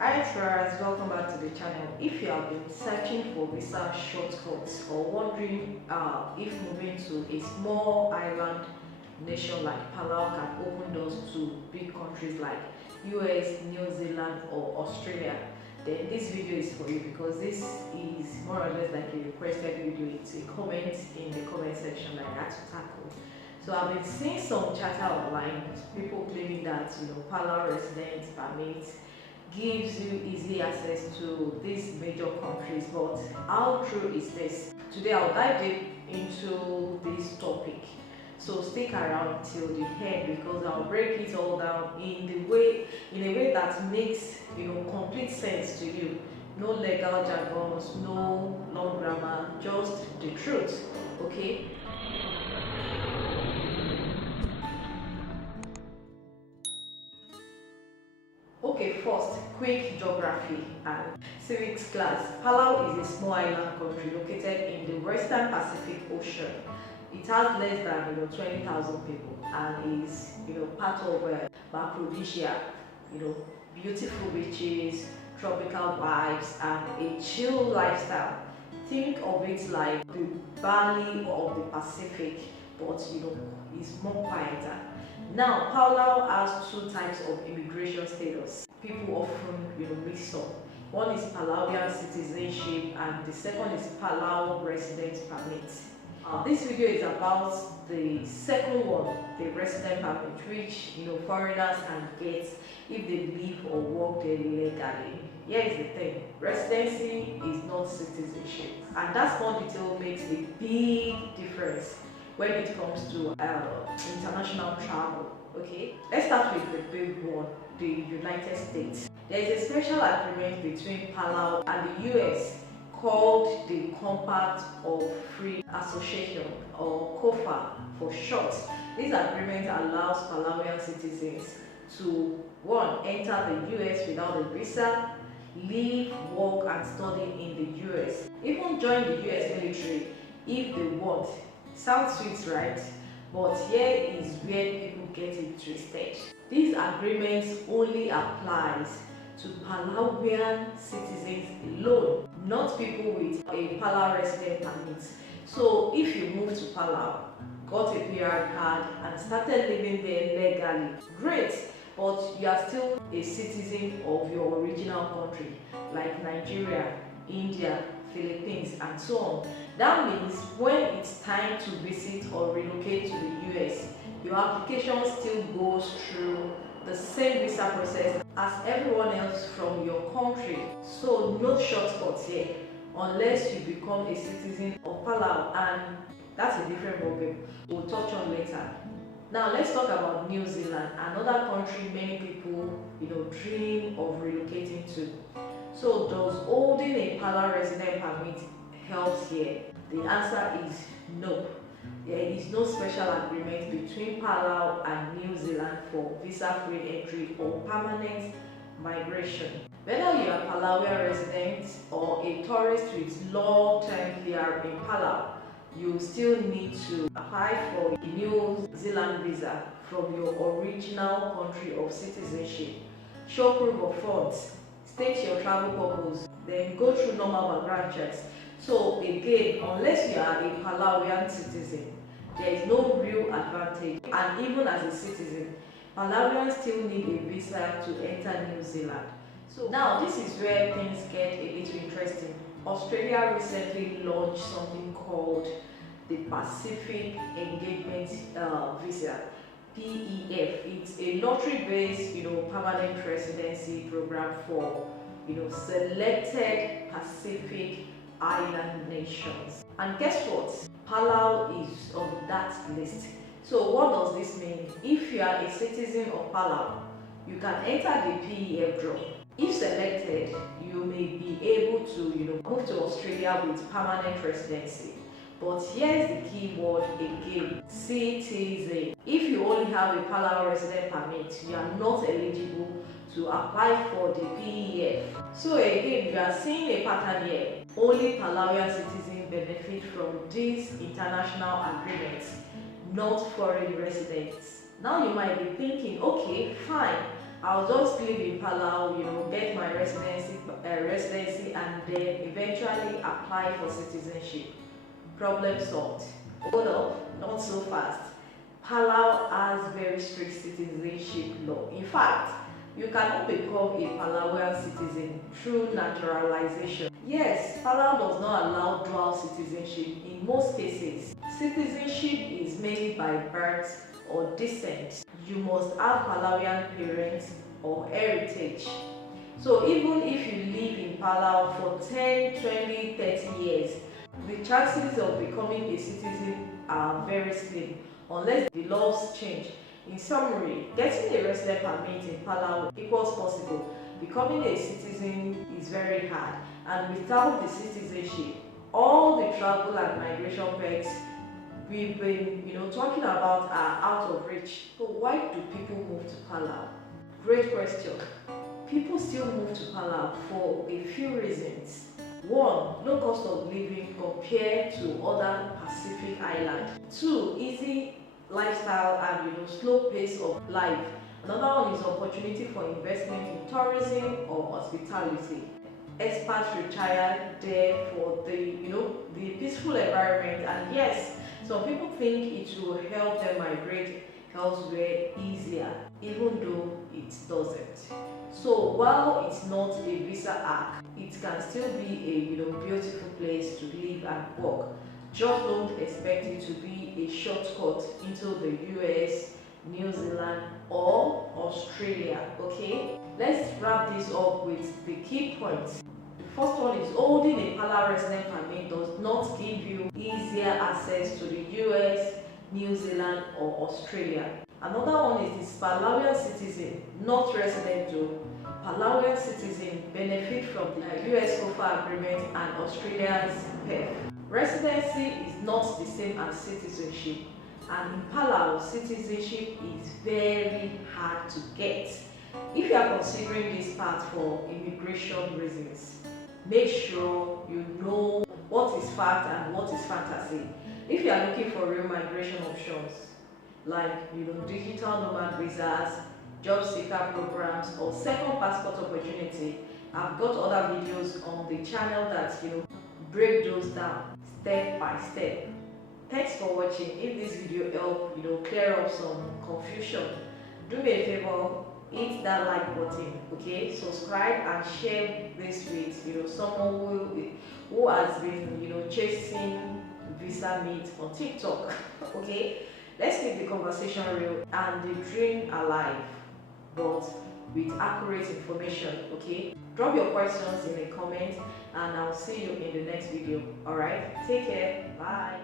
Hi explorers, welcome back to the channel. If you have been searching for visa shortcuts or wondering if moving to a small island nation like Palau can open doors to big countries like US, New Zealand or Australia, then this video is for you because this is more or less like a requested video. It's a comment in the comment section that I had to tackle. So I've been seeing some chatter online, people claiming that Palau residence permit gives you easy access to these major countries, but how true is this? Today I'll dive deep into this topic, so stick around till the end because I'll break it all down in a way that makes complete sense to you. No legal jargons, no long grammar, just the truth. Okay. Okay, first, quick geography and civics class. Palau is a small island country located in the Western Pacific Ocean. It has less than 20,000 people and is part of Macronesia. You know, beautiful beaches, tropical vibes, and a chill lifestyle. Think of it like the Bali of the Pacific, but it's more quieter. Now, Palau has two types of immigration status. People often, mix up. One is Palauan citizenship, and the second is Palau residence permit. This video is about the second one, the resident permit, which foreigners can get if they live or work there legally. Here is the thing: residency is not citizenship, and that small detail makes a big difference when it comes to international travel. Okay, let's start with the big one, the United States. There is a special agreement between Palau and the US called the Compact of Free Association, or COFA for short. This agreement allows Palauian citizens to one, enter the US without a visa, live, work and study in the US, even join the US military if they want. Sounds sweet, right? But here is where people get it twisted. These agreements only applies to Palauian citizens alone, not people with a Palau resident permit. So if you move to Palau, got a PR card and started living there legally, great, but you are still a citizen of your original country like Nigeria, India, Philippines and so on. That means when it's time to visit or relocate to the US, your application still goes through the same visa process as everyone else from your country. So no shortcuts here unless you become a citizen of Palau, and that's a different problem we'll touch on later. Now let's talk about New Zealand, another country many people dream of relocating to. So does holding a Palau resident permit help here? The answer is no. There is no special agreement between Palau and New Zealand for visa-free entry or permanent migration. Whether you are a Palauian resident or a tourist with long-term PR in Palau, you still need to apply for a New Zealand visa from your original country of citizenship. Show proof of funds, state your travel purpose, then go through normal background checks. So again, unless you are a Palauian citizen, there is no real advantage. And even as a citizen, Palauians still need a visa to enter New Zealand. So now this is where things get a little interesting. Australia recently launched something called the Pacific Engagement Visa, PEF. It's a lottery-based, permanent residency program for, selected Pacific island nations. And guess what? Palau is on that list. So what does this mean? If you are a citizen of Palau, you can enter the PEF draw. If selected, you may be able to move to Australia with permanent residency. But here's the key word again: citizen. If you only have a Palau resident permit, you are not eligible to apply for the PEF. So again, you are seeing a pattern here. Only Palauian citizens benefit from these international agreements, not foreign residents. Now you might be thinking, okay, fine, I'll just live in Palau, get my residency, and then eventually apply for citizenship. Problem solved. Hold up, not so fast. Palau has very strict citizenship law. In fact, you cannot become a Palauan citizen through naturalization. Yes, Palau does not allow dual citizenship in most cases. Citizenship is mainly by birth or descent. You must have Palauan parents or heritage. So even if you live in Palau for 10, 20, 30 years, the chances of becoming a citizen are very slim unless the laws change. In summary, getting a resident permit in Palau equals possible. Becoming a citizen is very hard, and without the citizenship, all the travel and migration perks we've been talking about are out of reach. So why do people move to Palau? Great question. People still move to Palau for a few reasons. One, low cost of living compared to other Pacific islands. Two, easy lifestyle and slow pace of life. Another one is opportunity for investment in tourism or hospitality. Expats retire there for the peaceful environment, and yes, some people think it will help them migrate elsewhere easier, even though it doesn't. So while it's not a visa hack, it can still be a beautiful place to live and work. Just don't expect it to be a shortcut into the US, New Zealand or Australia. Okay, let's wrap this up with the key points. The first one is holding a Palau resident permit does not give you easier access to the US, New Zealand or Australia. Another one is this Palauan citizen, not resident though. Palauan citizen benefit from the US COFA Agreement and Australia's PEF. Residency is not the same as citizenship, and in Palau, citizenship is very hard to get. If you are considering this path for immigration reasons, make sure you know what is fact and what is fantasy. If you are looking for real migration options, like digital nomad visas, job seeker programs, or second passport opportunity, I've got other videos on the channel that break those down step by step. Thanks for watching. If this video helped clear up some confusion, do me a favor, hit that like button, okay? Subscribe and share this with someone who has been chasing visa meet on TikTok. Okay, let's keep the conversation real and the dream alive, but with accurate information. Okay, drop your questions in the comments and I'll see you in the next video. All right, take care, bye.